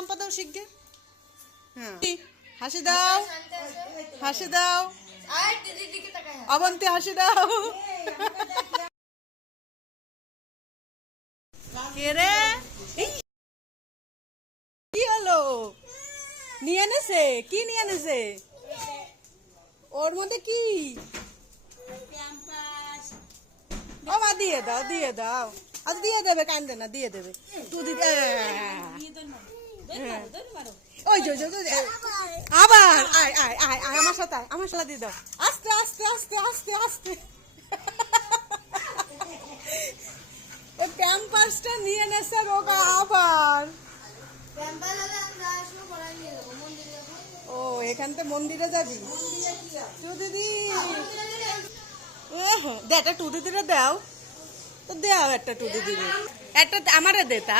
হাম্পা দাও শিখবে হ্যাঁ। হাসি দাও। হাসি দাও। অবন্তি হাসি দাও। কে কি হলো? নিয়ে এনেছে? কি নিয়ে এনেছে? ওর মধ্যে কি? ও মা দিয়ে দাও দিয়ে দাও। আজ দিয়ে দেবে কান্দে না দিয়ে দেবে। তুই দিদি হ্যাঁ। ওই যে ওই যে, ওই যে, আবার। আয় আয় আয় আয় আমার সাথে আমার সাথে দিয়ে দাও। আস্তে আস্তে আস্তে আস্তে আস্তে। ওই প্যাম্পাসটা নিয়ে নেছে রোগা আবার। ও এখান থেকে মন্দিরে যাবি? টু দিদি। ওহ, দে একটা টু দিদিরে দাও। তো দাও একটা টু দিদিরে। একটা আমারে দে তা।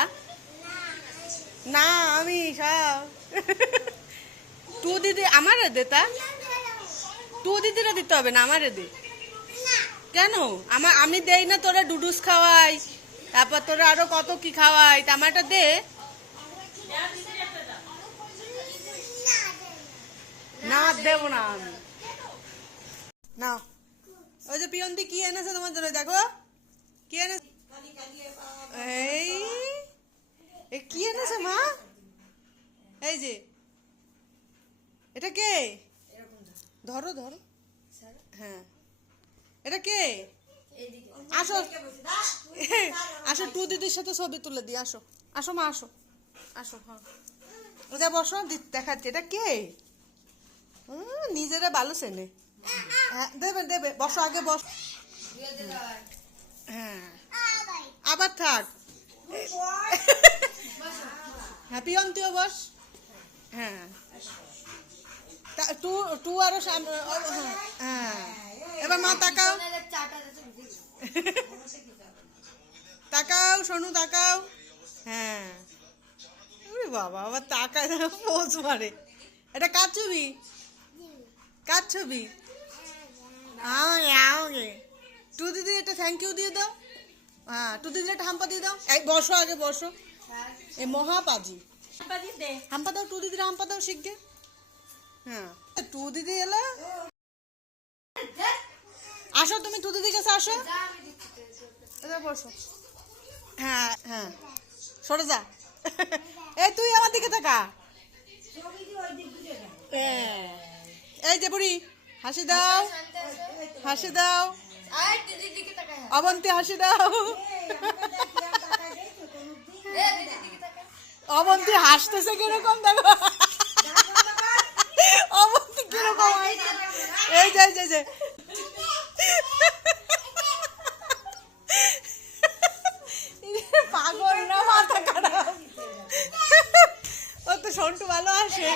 না, আমি সব। টু দিদি আমারে দে তা? টু দিদিরে দিতে হবে না, আমারে দে। কেন? আমার আমি দেই না তোরা ডুডুস খাওয়াই, তারপর তোরা আরও কত কি খাওয়াই, তা আমারটা দে। না, দেবো না আমি। না। ওই যে পিয়ন্তি কি এনেছে তোমার জন্য, দেখো। কি এনেছে এই এ কি এনেছে মা এই যে এটা কে? ধরো ধরো। হ্যাঁ। এটা কে? আসো। আসো টু দিদির সাথে ছবি তুলে দিই আসো। আসো মা আসো। আসো হ্যাঁ। ওটা বসো দেখাচ্ছি। এটা কে? নিজেরা ভালো চেনে। হ্যাঁ দেবে দেবে। বসো আগে বস। হ্যাঁ। আবার থাক। হ্যাঁ পিয়ন্তিও বস। হ্যাঁ। টু টু আরও সামনে হ্যাঁ, হ্যাঁ। এবার মা তাকাও। তাকাও সোনু তাকাও। হ্যাঁ। ওরে বাবা আবার তাকায় পোজ মারে। এটা কার ছবি? কার ছবি? টু দিদি একটা থ্যাংক ইউ দিয়ে দাও। হ্যাঁ টু দিদি একটা হাম্পা দিয়ে দাও। এই বসো আগে বসো। এই মহাপাজি। হাম্পা দাও টু দিদির হাম্পা দাও শিখবে হ্যাঁ। টু দিদি এলে? আসো, তুমি টু দিদির কাছে আসো। বসো। হ্যাঁ হ্যাঁ। সরে যা। এই তুই আমার দিকে তাকা। হ্যাঁ। এই যে বুড়ি, হাসি দাও। হাসি দাও। অবন্তি, হাসি দাও। অবন্তি, হাসতেছে কীরকম দেখো। অবন্তি কীরকম। এই যে যে, যে। পাগল না মাথা খারাপ। ও তো সন্টু ভালো আসে